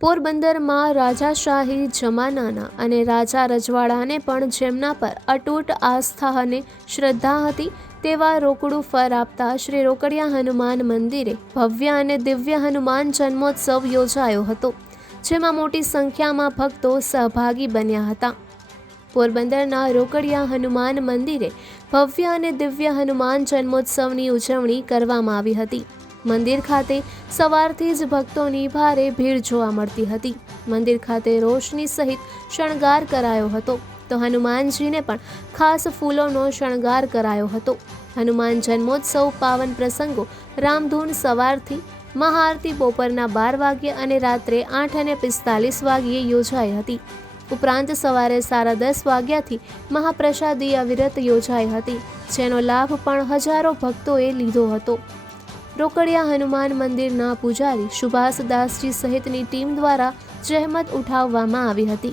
પોરબંદરમાં રાજાશાહી જમાનાના અને રાજા રજવાડાને પણ જેમના પર અતૂટ આસ્થા અને શ્રદ્ધા હતી, તેવા રોકડું ફર આપતા શ્રી રોકડિયા હનુમાન મંદિરે ભવ્ય અને દિવ્ય હનુમાન જન્મોત્સવ યોજાયો હતો, જેમાં મોટી સંખ્યામાં ભક્તો સહભાગી બન્યા હતા. પોરબંદરના રોકડિયા હનુમાન મંદિરે ભવ્ય અને દિવ્ય હનુમાન જન્મોત્સવની ઉજવણી કરવામાં આવી હતી. મંદિર ખાતે સવારથી જ ભક્તોની ભારે ભીડ જોવા મળતી હતી. મંદિર ખાતે રોશની સહિત શણગાર કરાયો હતો. તો હનુમાનજીને પણ ખાસ ફૂલોનો શણગાર કરાયો હતો. હનુમાન જન્મોત્સવ પાવન પ્રસંગો રામધૂન સવારથી મહાઆરતી બપોરના બાર વાગ્યે અને રાત્રે આઠ અને પિસ્તાલીસ વાગ્યે યોજાઈ હતી. ઉપરાંત સવારે સાડા દસ વાગ્યાથી મહાપ્રસાદી અવિરત યોજાઈ હતી, જેનો લાભ પણ હજારો ભક્તોએ લીધો હતો. રોકડિયા હનુમાન મંદિરના પૂજારી સુભાષ દાસજી સહિતની ટીમ દ્વારા જહેમત ઉઠાવવામાં આવી હતી.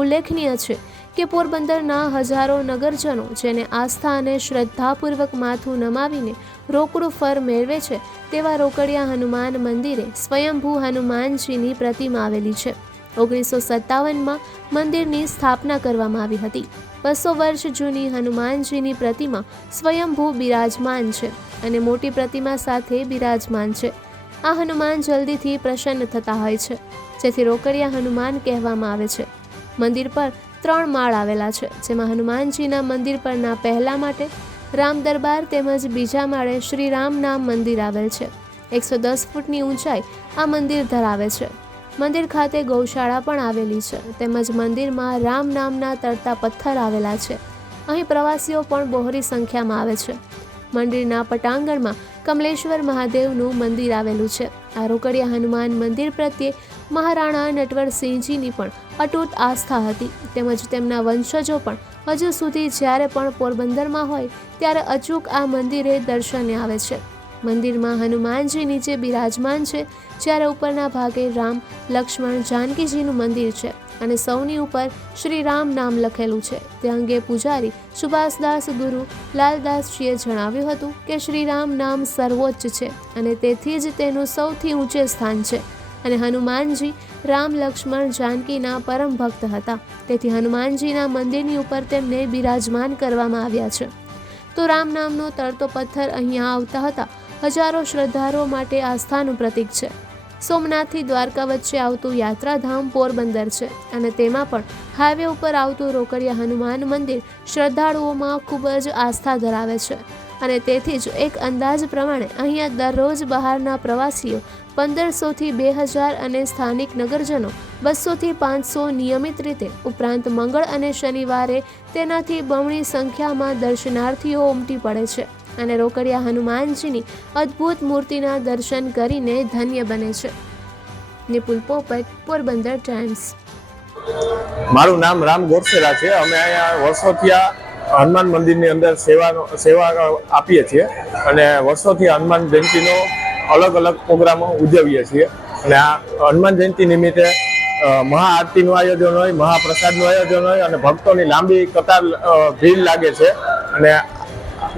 ઉલ્લેખનીય છે કે પોરબંદરના હજારો નગરજનો જેને આસ્થા અને શ્રદ્ધાપૂર્વક માથું નમાવીને રોકડું ફર મેળવે છે, તેવા રોકડિયા હનુમાન મંદિરે સ્વયંભૂ હનુમાનજીની પ્રતિમા આવેલી છે. ઓગણીસો સત્તાવનમાં મંદિરની સ્થાપના કરવામાં આવી હતી. બસો વર્ષ જૂની હનુમાનજીની પ્રતિમા સ્વયંભૂ બિરાજમાન છે અને મોટી પ્રતિમા સાથે બિરાજમાન છે. આ હનુમાન જલ્દીથી પ્રસન્ન થતા હોય છે. જેથી રોકડિયા હનુમાન કહેવામાં આવે છે. મંદિર પર ત્રણ માળ આવેલા છે, જેમાં હનુમાનજીના મંદિર પરના પહેલા માટે રામ દરબાર તેમજ બીજા માળે શ્રી રામ નામ મંદિર આવેલ છે. એકસો દસ ફૂટની ઊંચાઈ આ મંદિર ધરાવે છે. મંદિર ખાતે ગૌશાળા પણ આવેલી છે. તેમજ મંદિરમાં રામ નામના તરતા પથ્થર આવેલા છે. અહીં પ્રવાસીઓ પણ બહોરી સંખ્યામાં આવે છે. મંદિરના પટાંગણમાં કમલેશ્વર મહાદેવનું મંદિર આવેલું છે. આ રોકડિયા હનુમાન મંદિર પ્રત્યે મહારાણા નટવરસિંહજીની પણ અટૂટ આસ્થા હતી. તેમજ તેમના વંશજો પણ હજુ સુધી જ્યારે પણ પોરબંદરમાં હોય, ત્યારે અચૂક આ મંદિરે દર્શને આવે છે. મંદિરમાં હનુમાનજી નીચે બિરાજમાન છે જ્યારે ઉપરના ભાગે રામ લક્ષ્મણ જાનકીજીનું મંદિર છે અને સૌની ઉપર શ્રી રામ નામ લખેલું છે. તે અંગે પૂજારી સુભાષદાસ ગુરુ લાલદાસજીએ જણાવ્યું હતું કે શ્રી રામ નામ સર્વોચ્ચ છે અને તેથી જ તેનું સૌથી ઊંચે સ્થાન છે અને હનુમાનજી રામ લક્ષ્મણ જાનકીના પરમ ભક્ત હતા. તેથી હનુમાનજીના મંદિરની ઉપર તેમને બિરાજમાન કરવામાં આવ્યા છે. તો રામ નામનો તરતો પથ્થર અહીંયા આવતા હતા. હજારો શ્રદ્ધાળુઓ માટે આસ્થાનું પ્રતીક છે. સોમનાથથી દ્વારકા વચ્ચે આવતું યાત્રાધામ પોરબંદર છે અને તેમાં પણ હાઈવે ઉપર આવતું રોકડિયા હનુમાન મંદિર શ્રદ્ધાળુઓમાં ખૂબ જ આસ્થા ધરાવે છે. અને તેથી જ એક અંદાજ પ્રમાણે અહીંયા દરરોજ બહારના પ્રવાસીઓ પંદરસોથી બે હજાર અને સ્થાનિક નગરજનો બસોથી પાંચસો નિયમિત રીતે ઉપરાંત મંગળ અને શનિવારે તેનાથી બમણી સંખ્યામાં દર્શનાર્થીઓ ઉમટી પડે છે અને રોકડિયા હનુમાનજીની અદ્ભુત મૂર્તિના દર્શન કરીને ધન્ય બને છે. નિપુલ પોપટ, પોરબંદર ટાઈમ્સ. મારું નામ રામ ગોરસેરા છે. અમે અહીંયા વર્ષોથી આ હનુમાન મંદિરની અંદર સેવાનો, સેવા આપીએ છીએ અને વર્ષોથી હનુમાન જયંતિનો અલગ અલગ પ્રોગ્રામો ઉજવીએ છીએ. અને આ હનુમાન જયંતિ નિમિત્તે મહાઆરતીનું આયોજન હોય, મહાપ્રસાદનું આયોજન હોય અને ભક્તોની લાંબી કતાર ભીડ લાગે છે. અને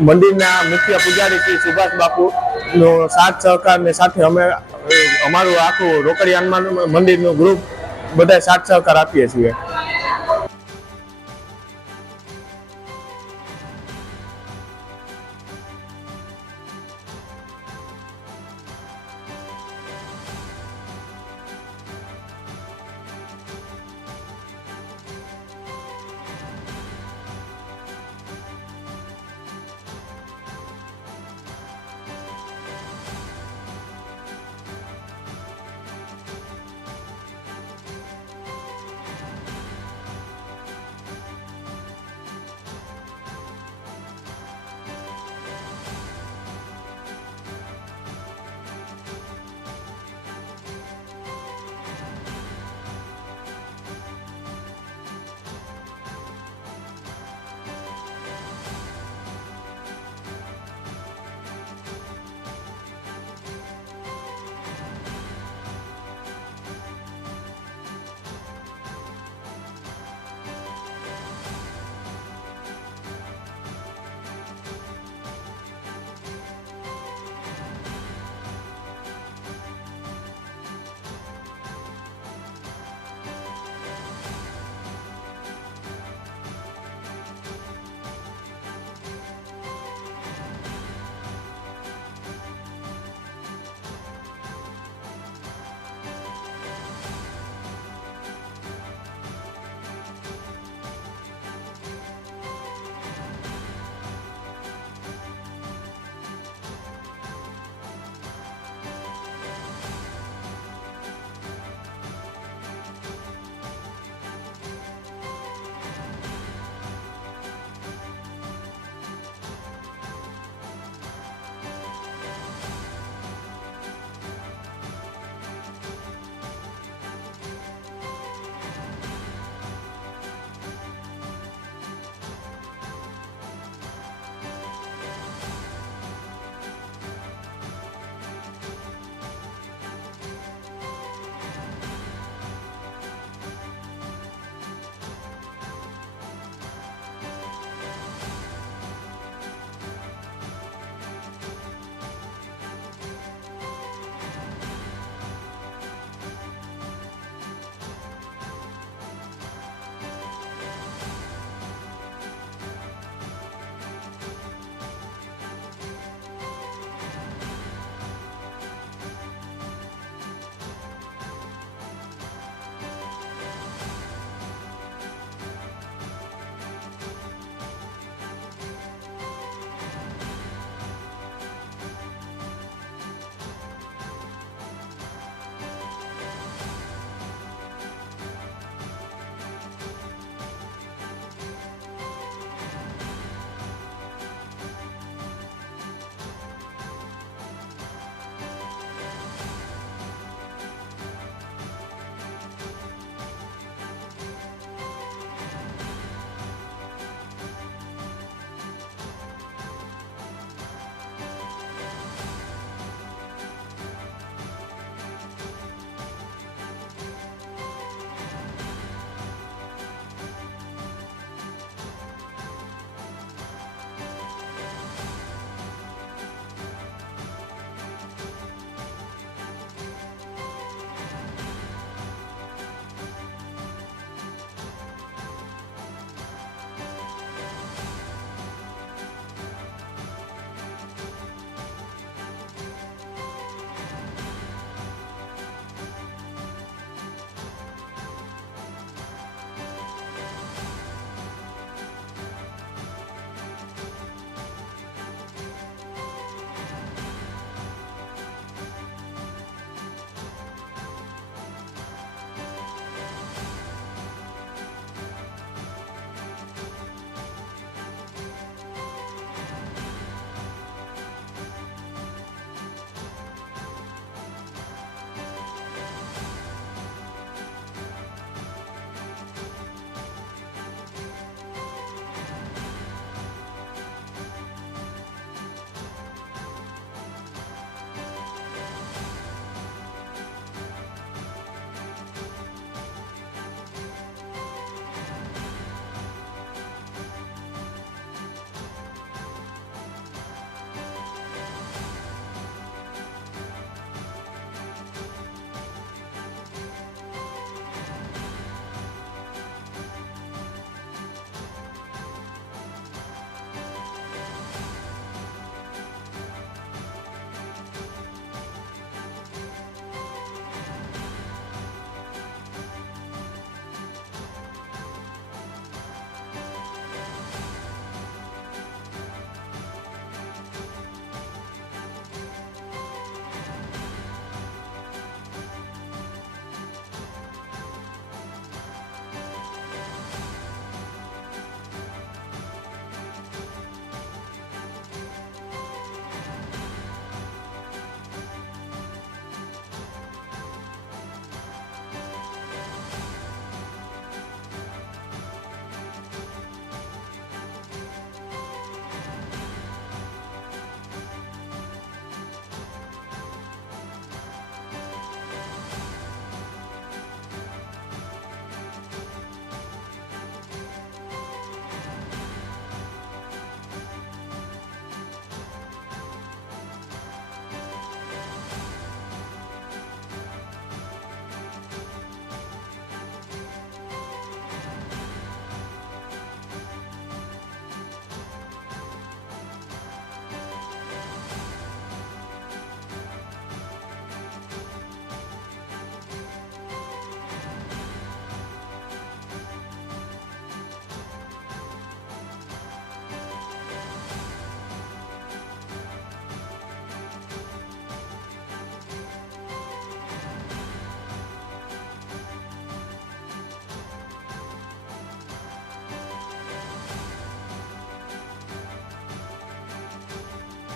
મંદિરના મુખ્ય પૂજારી શ્રી સુભાષ બાપુનો સાથ સહકારને સાથે અમે અમારું આખું રોકડી હનુમાન મંદિરનું ગ્રુપ બધા સાથ, સહકાર આપીએ છીએ.